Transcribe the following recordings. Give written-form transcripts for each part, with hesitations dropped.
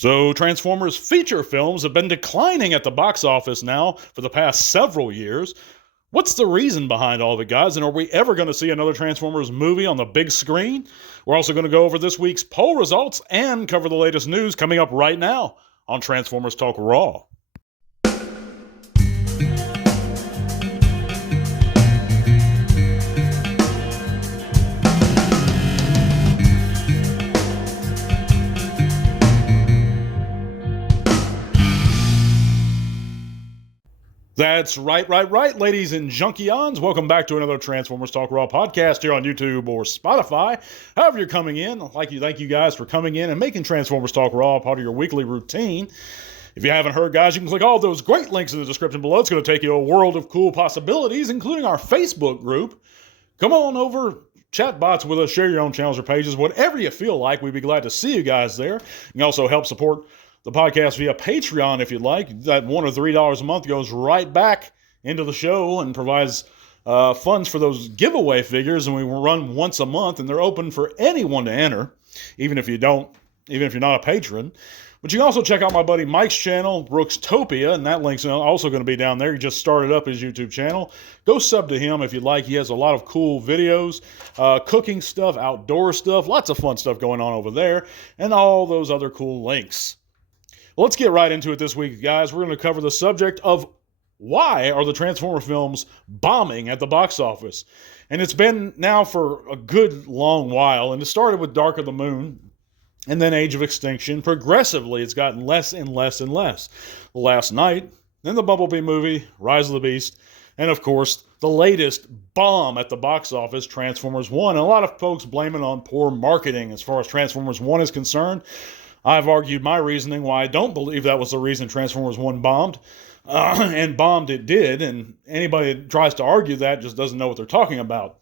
So, Transformers feature films have been declining at the box office now for the past several years. What's the reason behind all of it, guys? And are we ever going to see another Transformers movie on the big screen? We're also going to go over this week's poll results and cover the latest news coming up right now on Transformers Talk Raw. That's right, ladies and junkions. Welcome back to another Transformers Talk Raw podcast here on YouTube or Spotify. However you're coming in, thank you guys for coming in and making Transformers Talk Raw part of your weekly routine. If you haven't heard, guys, you can click all those great links in the description below. It's going to take you a world of cool possibilities, including our Facebook group. Come on over, chat bots with us, share your own channels or pages, whatever you feel like. We'd be glad to see you guys there. You can also help support the podcast via Patreon if you'd like. That $1 or $3 a month goes right back into the show and provides funds for those giveaway figures, and we run once a month, and they're open for anyone to enter, even if you're not a patron. But you can also check out my buddy Mike's channel, Brookstopia, and that link's also going to be down there. He just started up his YouTube channel. Go sub to him if you'd like. He has a lot of cool videos, cooking stuff, outdoor stuff, lots of fun stuff going on over there, and all those other cool links. Let's get right into it this week, guys. We're going to cover the subject of why are the Transformer films bombing at the box office? And it's been now for a good long while, and it started with Dark of the Moon and then Age of Extinction. Progressively, it's gotten less and less and less. Last Night, then the Bumblebee movie, Rise of the Beast, and of course, the latest bomb at the box office, Transformers 1. And a lot of folks blame it on poor marketing as far as Transformers 1 is concerned. I've argued my reasoning why I don't believe that was the reason Transformers 1 bombed. And bombed it did, and anybody that tries to argue that just doesn't know what they're talking about.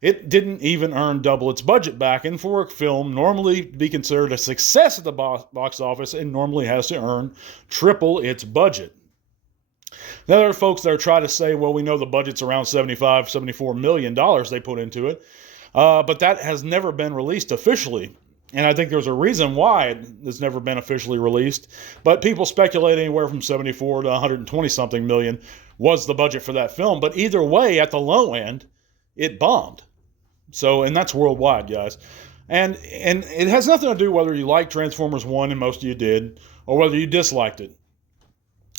It didn't even earn double its budget back, and for a film normally to be considered a success at the box office, it normally has to earn triple its budget. Now, there are folks that are trying to say, well, we know the budget's around $74 million they put into it, but that has never been released officially. And I think there's a reason why it's never been officially released. But people speculate anywhere from 74 to 120-something million was the budget for that film. But either way, at the low end, it bombed. So, and that's worldwide, guys. And it has nothing to do whether you like Transformers 1, and most of you did, or whether you disliked it.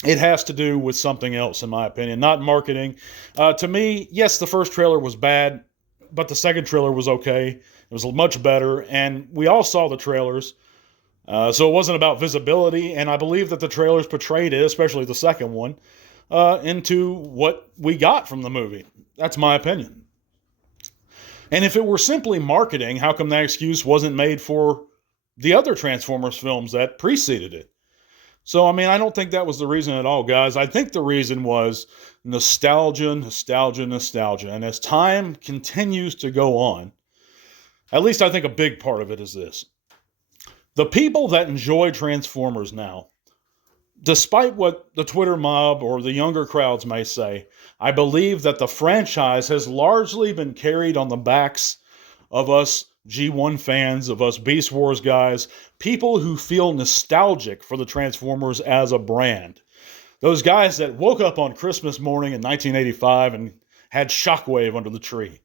It has to do with something else, in my opinion, not marketing. To me, yes, the first trailer was bad, but the second trailer was okay. It was much better, and we all saw the trailers, so it wasn't about visibility, and I believe that the trailers portrayed it, especially the second one, into what we got from the movie. That's my opinion. And if it were simply marketing, how come that excuse wasn't made for the other Transformers films that preceded it? So, I mean, I don't think that was the reason at all, guys. I think the reason was nostalgia. And as time continues to go on, at least I think a big part of it is this. The people that enjoy Transformers now, despite what the Twitter mob or the younger crowds may say, I believe that the franchise has largely been carried on the backs of us G1 fans, of us Beast Wars guys, people who feel nostalgic for the Transformers as a brand. Those guys that woke up on Christmas morning in 1985 and had Shockwave under the tree.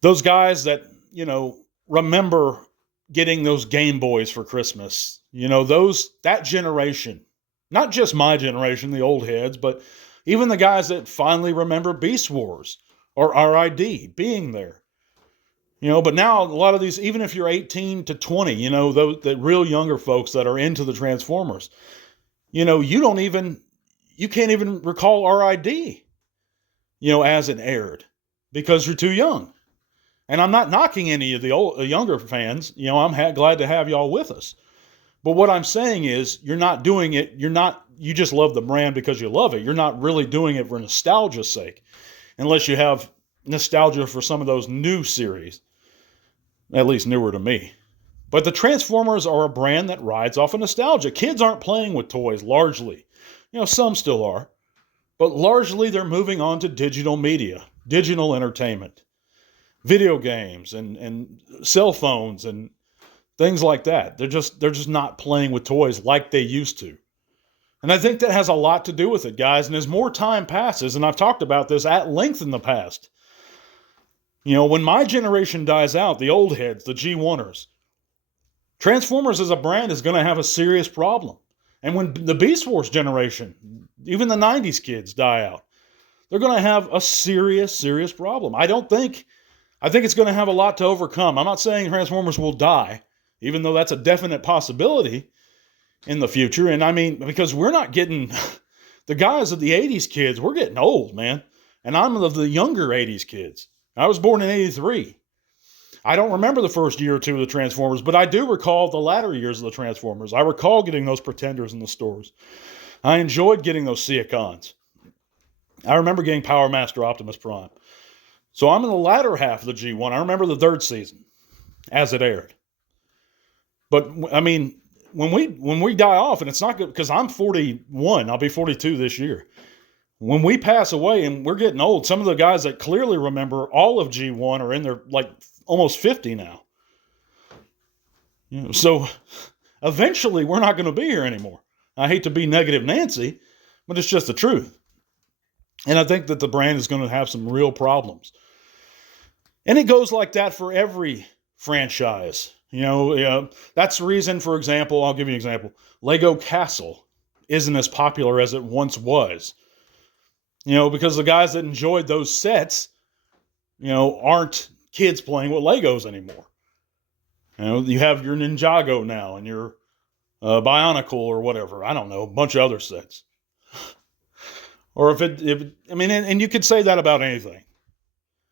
Those guys that, remember getting those Game Boys for Christmas. That generation, not just my generation, the old heads, but even the guys that finally remember Beast Wars or RID being there. But now a lot of these, even if you're 18 to 20, the real younger folks that are into the Transformers, you can't even recall RID, as it aired because you're too young. And I'm not knocking any of the younger fans. I'm glad to have y'all with us. But what I'm saying is, you're not doing it. You just love the brand because you love it. You're not really doing it for nostalgia's sake, unless you have nostalgia for some of those new series, at least newer to me. But the Transformers are a brand that rides off of nostalgia. Kids aren't playing with toys, largely. Some still are. But largely, they're moving on to digital media, digital entertainment. Video games and cell phones and Things like that. They're just not playing with toys like they used to. And I think that has a lot to do with it, guys. And as more time passes, and I've talked about this at length in the past, when my generation dies out, the old heads, the G1ers, Transformers as a brand is going to have a serious problem. And when the Beast Wars generation, even the 90s kids die out, they're going to have a serious, serious problem. I think it's going to have a lot to overcome. I'm not saying Transformers will die, even though that's a definite possibility in the future. And I mean, because we're not getting, the guys of the 80s kids, we're getting old, man. And I'm of the younger 80s kids. I was born in 83. I don't remember the first year or two of the Transformers, but I do recall the latter years of the Transformers. I recall getting those Pretenders in the stores. I enjoyed getting those Seacons. I remember getting Power Master Optimus Prime. So I'm in the latter half of the G1. I remember the third season as it aired. But, I mean, when we die off, and it's not good, because I'm 41, I'll be 42 this year. When we pass away and we're getting old, some of the guys that clearly remember all of G1 are in their, almost 50 now. So eventually we're not going to be here anymore. I hate to be negative Nancy, but it's just the truth. And I think that the brand is going to have some real problems. And it goes like that for every franchise. That's the reason, for example, I'll give you an example. Lego Castle isn't as popular as it once was. Because the guys that enjoyed those sets, aren't kids playing with Legos anymore. You have your Ninjago now and your Bionicle or whatever. I don't know, a bunch of other sets. Or and you could say that about anything.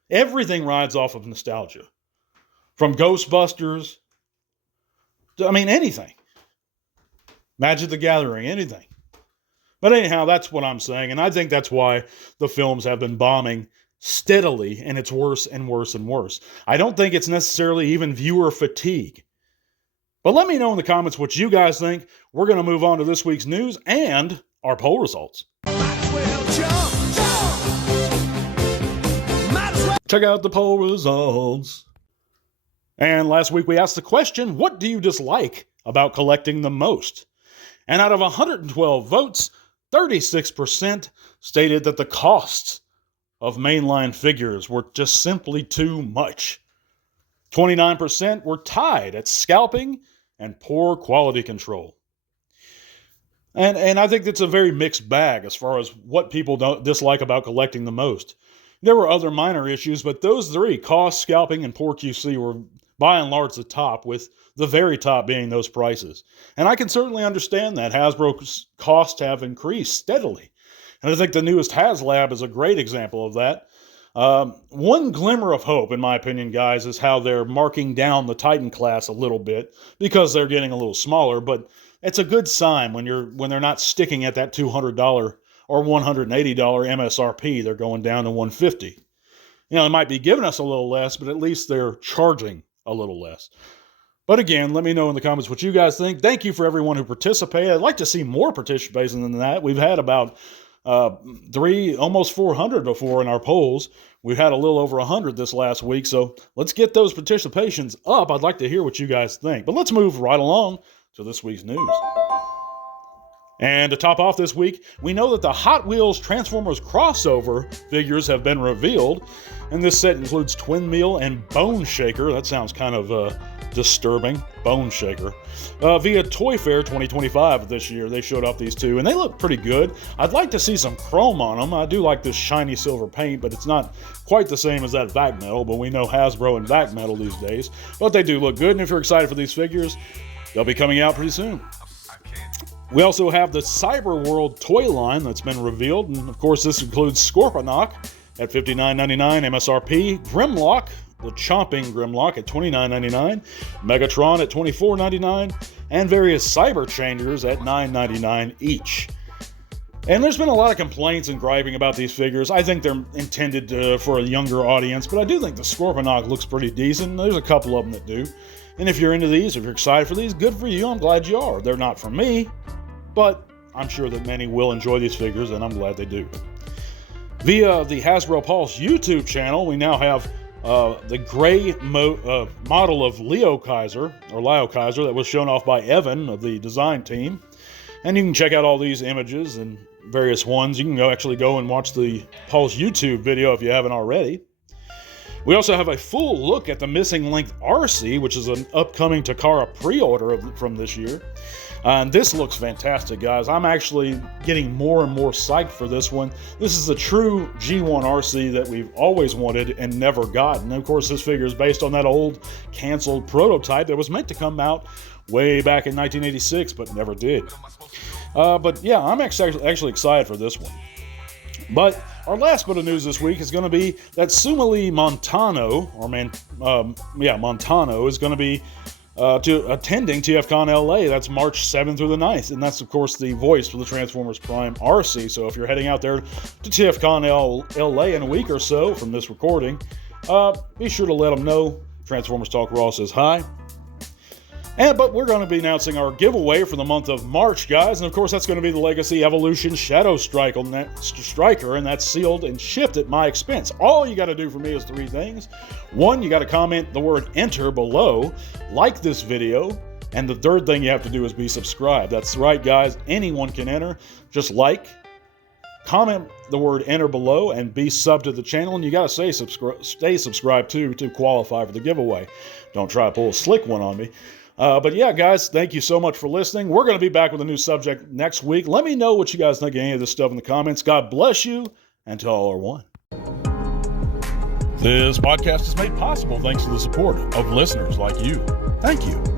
Everything rides off of nostalgia. From Ghostbusters, anything. Magic the Gathering, anything. But anyhow, that's what I'm saying, and I think that's why the films have been bombing steadily, and it's worse and worse and worse. I don't think it's necessarily even viewer fatigue. But let me know in the comments what you guys think. We're going to move on to this week's news and our poll results. Check out the poll results. And last week we asked the question, what do you dislike about collecting the most? And out of 112 votes, 36% stated that the costs of mainline figures were just simply too much. 29% were tied at scalping and poor quality control. And I think that's a very mixed bag as far as what people don't dislike about collecting the most. There were other minor issues, but those three, cost, scalping, and poor QC, were by and large the top, with the very top being those prices. And I can certainly understand that. Hasbro's costs have increased steadily. And I think the newest HasLab is a great example of that. One glimmer of hope, in my opinion, guys, is how they're marking down the Titan class a little bit because they're getting a little smaller. But it's a good sign when they're not sticking at that $200 or $180 MSRP. They're going down to $150. They might be giving us a little less, but at least they're charging a little less. But again, let me know in the comments what you guys think. Thank you for everyone who participated. I'd like to see more participation than that. We've had about almost 400 before in our polls. We've had a little over 100 this last week, so let's get those participations up. I'd like to hear what you guys think. But let's move right along to this week's news. And to top off this week, we know that the Hot Wheels Transformers crossover figures have been revealed, and this set includes Twin Meal and Bone Shaker. That sounds kind of disturbing. Bone Shaker. Via Toy Fair 2025 of this year, they showed off these two, and they look pretty good. I'd like to see some chrome on them. I do like this shiny silver paint, but it's not quite the same as that vac metal, but we know Hasbro and vac metal these days. But they do look good, and if you're excited for these figures, they'll be coming out pretty soon. We also have the Cyber World toy line that's been revealed, and of course this includes Scorponok at $59.99 MSRP, Grimlock, the Chomping Grimlock at $29.99, Megatron at $24.99, and various Cyber Changers at $9.99 each. And there's been a lot of complaints and griping about these figures. I think they're intended for a younger audience, but I do think the Scorponok looks pretty decent. There's a couple of them that do. And if you're into these, if you're excited for these, good for you. I'm glad you are. They're not for me, but I'm sure that many will enjoy these figures, and I'm glad they do. Via the Hasbro Pulse YouTube channel, we now have the gray model of Leo Kaiser that was shown off by Evan of the design team. And you can check out all these images and various ones. You can go and watch the Pulse YouTube video if you haven't already. We also have a full look at the Missing Link RC, which is an upcoming Takara pre-order from this year. And this looks fantastic, guys. I'm actually getting more and more psyched for this one. This is a true G1 RC that we've always wanted and never gotten. And of course, this figure is based on that old canceled prototype that was meant to come out way back in 1986, but never did. But yeah, I'm actually excited for this one. But our last bit of news this week is going to be that Sumali Montano, Montano is going to be attending TFCon LA. That's March 7th through the 9th. And that's, of course, the voice for the Transformers Prime RC. So if you're heading out there to TFCon LA in a week or so from this recording, be sure to let them know Transformers Talk Raw says hi. But we're going to be announcing our giveaway for the month of March, guys. And of course, that's going to be the Legacy Evolution Shadow Striker, and that's sealed and shipped at my expense. All you got to do for me is 3 things. 1, you got to comment the word enter below, like this video, and the 3rd thing you have to do is be subscribed. That's right, guys. Anyone can enter. Just like, comment the word enter below, and be sub to the channel. And you got to stay subscribed too to qualify for the giveaway. Don't try to pull a slick one on me. But yeah, guys, thank you so much for listening. We're going to be back with a new subject next week. Let me know what you guys think of any of this stuff in the comments. God bless you, and to all are one. This podcast is made possible thanks to the support of listeners like you. Thank you.